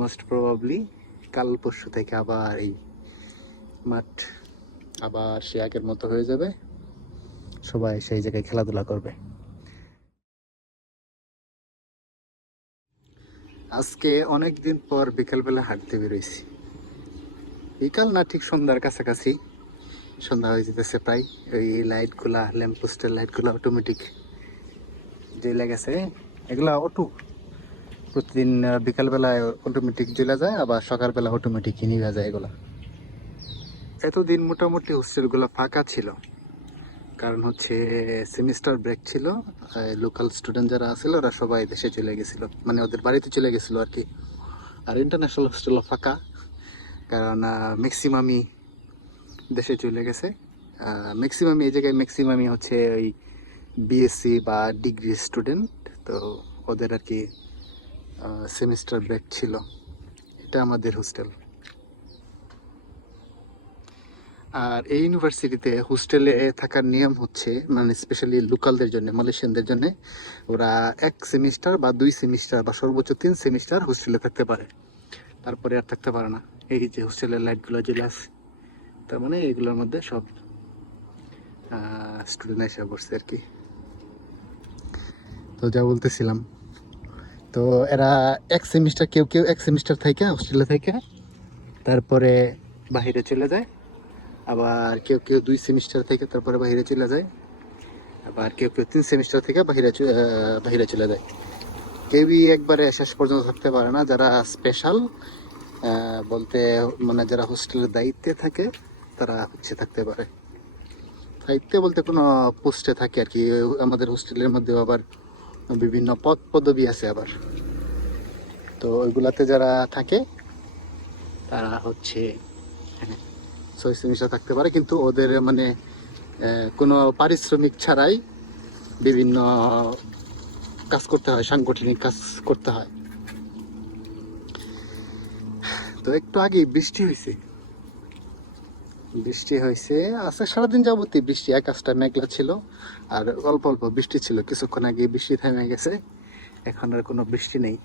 Most probably কাল পরশু থেকে আবার এই মাঠ আবার সে আগের মতো হয়ে যাবে, সবাই সেই জায়গায় খেলাধুলা করবে। আজকে অনেক দিন পর বিকালবেলা হাঁটতে বেরোইছি। বিকাল না, ঠিক সন্ধ্যার কাছাকাছি, সন্ধ্যা হয়ে যেতেছে প্রায়। ওই লাইটগুলা, ল্যাম্পপোস্টের লাইটগুলো অটোমেটিক জ্বলে গেছে। এগুলা প্রতিদিন বিকালবেলায় অটোমেটিক জ্বলে যায়, আবার সকালবেলা অটোমেটিক নিভে যায় এগুলা। এতদিন মোটামুটি হোস্টেলগুলো ফাঁকা ছিল, কারণ হচ্ছে সেমিস্টার ব্রেক ছিল। লোকাল স্টুডেন্ট যারা আছিল ওরা সবাই দেশে চলে গেছিল, মানে ওদের বাড়িতে চলে গেছিল আর কি। আর ইন্টারন্যাশনাল হোস্টেলও ফাঁকা, কারণ ম্যাক্সিমামই দেশে চলে গেছে। ম্যাক্সিমামই এই জায়গায় ম্যাক্সিমামই হচ্ছে ওই বিএসসি বা ডিগ্রি স্টুডেন্ট। তো ওদের আর কি সেমিস্টার ব্রেক ছিল। এটা আমাদের হোস্টেল। আর এই ইউনিভার্সিটিতে হোস্টেলে থাকার নিয়ম হচ্ছে, মানে স্পেশালি লোকালদের জন্য, মালয়েশিয়ানদের জন্য, ওরা 1 সেমিস্টার বা 2 সেমিস্টার বা সর্বোচ্চ 3 সেমিস্টার হোস্টেলে থাকতে পারে, তারপরে আর থাকতে পারে না। এই যে হোস্টেলের লাইটগুলো জ্বলে আছে, তার মানে এগুলোর মধ্যে সব স্টুডেন্ট এসে বসছে আর কি। তো যা বলতেছিলাম, তো এরা 1 সেমিস্টার, কেউ 1 সেমিস্টার থেকে হোস্টেলে থেকে তারপরে বাহিরে চলে যায়। আবার কেউ 2 সেমিস্টার থেকে তারপরে বাহিরে চলে যায়। আবার কেউ 3 সেমিস্টার থেকে বাহিরে চলে যায়। কেউই একবারে শেষ পর্যন্ত থাকতে পারে না। যারা স্পেশাল বলতে, মানে যারা হোস্টেলের দায়িত্বে থাকে, তারা হচ্ছে থাকতে পারে। দায়িত্বে বলতে কোনো পোস্টে থাকে আর কি। আমাদের হোস্টেলের মধ্যে আবার বিভিন্ন পদবি আছে আবার। তো ওইগুলাতে যারা থাকে তারা হচ্ছে 6 সেমিস্টার থাকতে পারে, কিন্তু ওদের মানে কোনো পারিশ্রমিক ছাড়াই বিভিন্ন কাজ করতে হয়, সাংগঠনিক কাজ করতে হয়। তো একটু আগে বৃষ্টি হয়েছে আজকে সারাদিন যাবতীয় বৃষ্টি। আকাশটা মেঘলা ছিল আর অল্প অল্প বৃষ্টি ছিল। কিছুক্ষণ আগে বৃষ্টি থেমে গেছে, এখন আর কোনো বৃষ্টি নেই।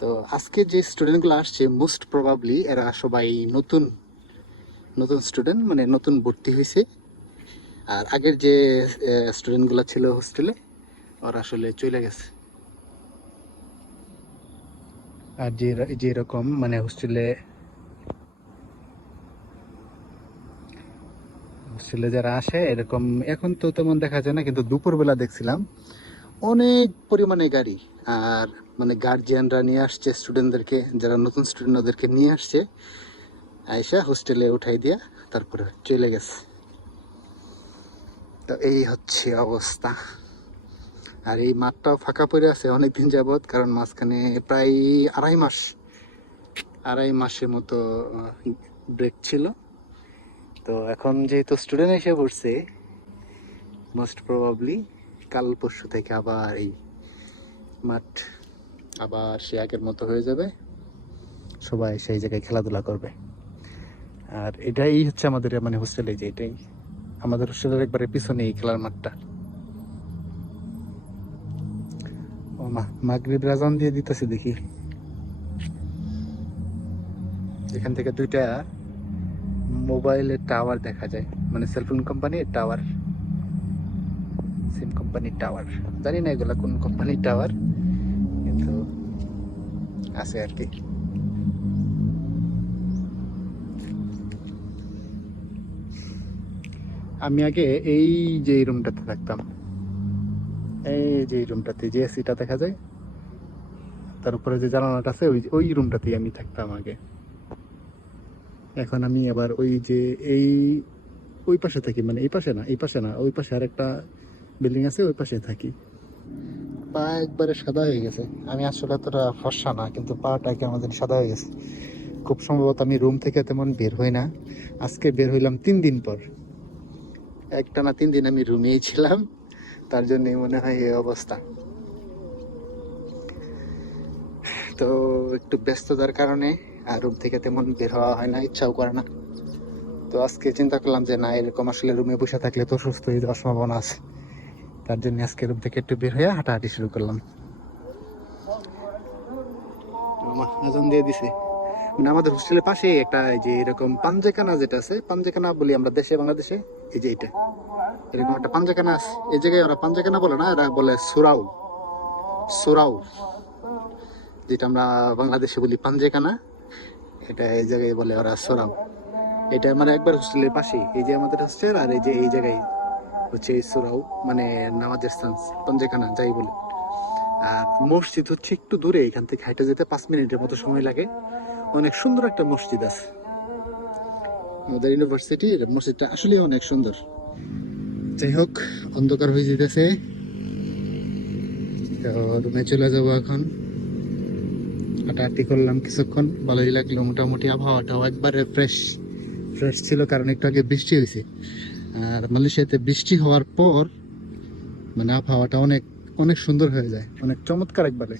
তো আজকে যে স্টুডেন্টগুলো আসছে, মোস্ট প্রবাবলি এরা সবাই নতুন স্টুডেন্ট, মানে নতুন ভর্তি হয়েছে। আর আগের যে স্টুডেন্টগুলো ছিল হোস্টেলে, ওরা আসলে চলে গেছে। আর যে এরকম মানে হোস্টেলে যারা আসে এরকম, এখন তো তেমন দেখা যায় না, কিন্তু দুপুরবেলা দেখছিলাম অনেক পরিমাণে গাড়ি। আর মানে গার্জিয়ানরা নিয়ে আসছে স্টুডেন্টদেরকে, যারা নতুন স্টুডেন্ট ওদেরকে নিয়ে আসছে, আয়সা হোস্টেলে উঠাই দিয়া তারপরে চলে গেছে। তো এই হচ্ছে অবস্থা। আর এই মাঠটাও ফাঁকা পড়ে আছে অনেকদিন যাবৎ, কারণ মাঝখানে প্রায় আড়াই মাসের মতো ব্রেক ছিল। তো এখন যেহেতু স্টুডেন্ট এসে পড়ছে, মোস্ট প্রবাবলি কাল পরশু থেকে আবার এই মাঠ আবার সে আগের মতো হয়ে যাবে, সবাই সেই জায়গায় খেলাধুলা করবে। আর এটাই হচ্ছে আমাদের মানে হোস্টেলে, যে এটাই আমাদের হোস্টেলের একবারে পিছনে এই খেলার মাঠটা। ও মাগরিব আজান দিয়ে দিতেছে দেখি। এখান থেকে 2টা মোবাইলের টাওয়ার দেখা যায়, মানে সেলফোন কোম্পানির টাওয়ার, সিম কোম্পানির টাওয়ার। জানি না এগুলা কোন কোম্পানির টাওয়ার, কিন্তু আছে আর কি। আমি আগে এই যে রুমটাতে থাকতাম, এই যে রুমটাতে যে এসিটা দেখা যায়, তার উপরে যে জানালাটা আছে, ওই রুমটাতেই আমি থাকতাম আগে। এখন আমি আবার ওই যে ওই পাশে থাকি, মানে এই পাশে না, ওই পাশে আর একটা বিল্ডিং আছে, ওই পাশে থাকি। পা একবারে সাদা হয়ে গেছে। আমি আসলে এতটা ফর্সা না, কিন্তু পাটা আমাদের সাদা হয়ে গেছে। খুব সম্ভবত আমি রুম থেকে তেমন বের হই না। আজকে বের হইলাম 3 দিন পর। একটানা 3 দিন আমি রুমেই ছিলাম, তার জন্যই মনে হয় এই অবস্থা। তো একটু ব্যস্ততার কারণে আর রুম থেকে তেমন বের হওয়া হয় না, ইচ্ছাও করে না। তো আজকে চিন্তা করলাম যে না, এরকম আসলে রুমে বসে থাকলে তো সুস্থ হয়ে যাওয়ার সম্ভাবনা আছে। তার জন্য আজকে রুম থেকে একটু বের হয়ে হাঁটাহাঁটি শুরু করলাম। আজান দিয়ে দিছে। মানে আমাদের হোস্টেলের পাশে একটা এই যে এরকম পাঞ্জেখানা যেটা আছে, পাঞ্জেখানা বলি আমরা দেশে বাংলাদেশে, এই যে এটা এরকম একটা পাঞ্জেখানা আছে। এই জায়গায় ওরা পাঞ্জেখানা বলে না, এরা বলে সুরাউ। সুরাউ যেটা আমরা বাংলাদেশে বলি পাঞ্জেখানা, এটা এই জায়গায় বলে ওরা সুরাউ। এটা মানে একবার হোস্টেলের পাশেই, এই যে আমাদের হোস্টেল আর এই যে এই জায়গায় হচ্ছে এই সুরাউ, মানে নামাজের স্থান, পাঞ্জেখানা যাই বলে। আর মসজিদ হচ্ছে একটু দূরে, এখান থেকে হাইটে যেতে 5 মিনিটের মতো সময় লাগে। অনেক সুন্দর একটা মসজিদ আছে আমাদের ইউনিভার্সিটির মসজিদটা, আসলে অনেক সুন্দর। যাই হোক, অন্ধকার হয়ে যেতেছে, তো রুমে চলে যাবো এখন। হাঁটাহাঁটি করলাম কিছুক্ষণ, ভালোই লাগলো। মোটামুটি আবহাওয়াটাও একবারে ফ্রেশ ফ্রেশ ছিল, কারণ একটু আগে বৃষ্টি হয়েছে। আর মালয়েশিয়াতে বৃষ্টি হওয়ার পর মানে আবহাওয়াটা অনেক অনেক সুন্দর হয়ে যায়, অনেক চমৎকার একবারে।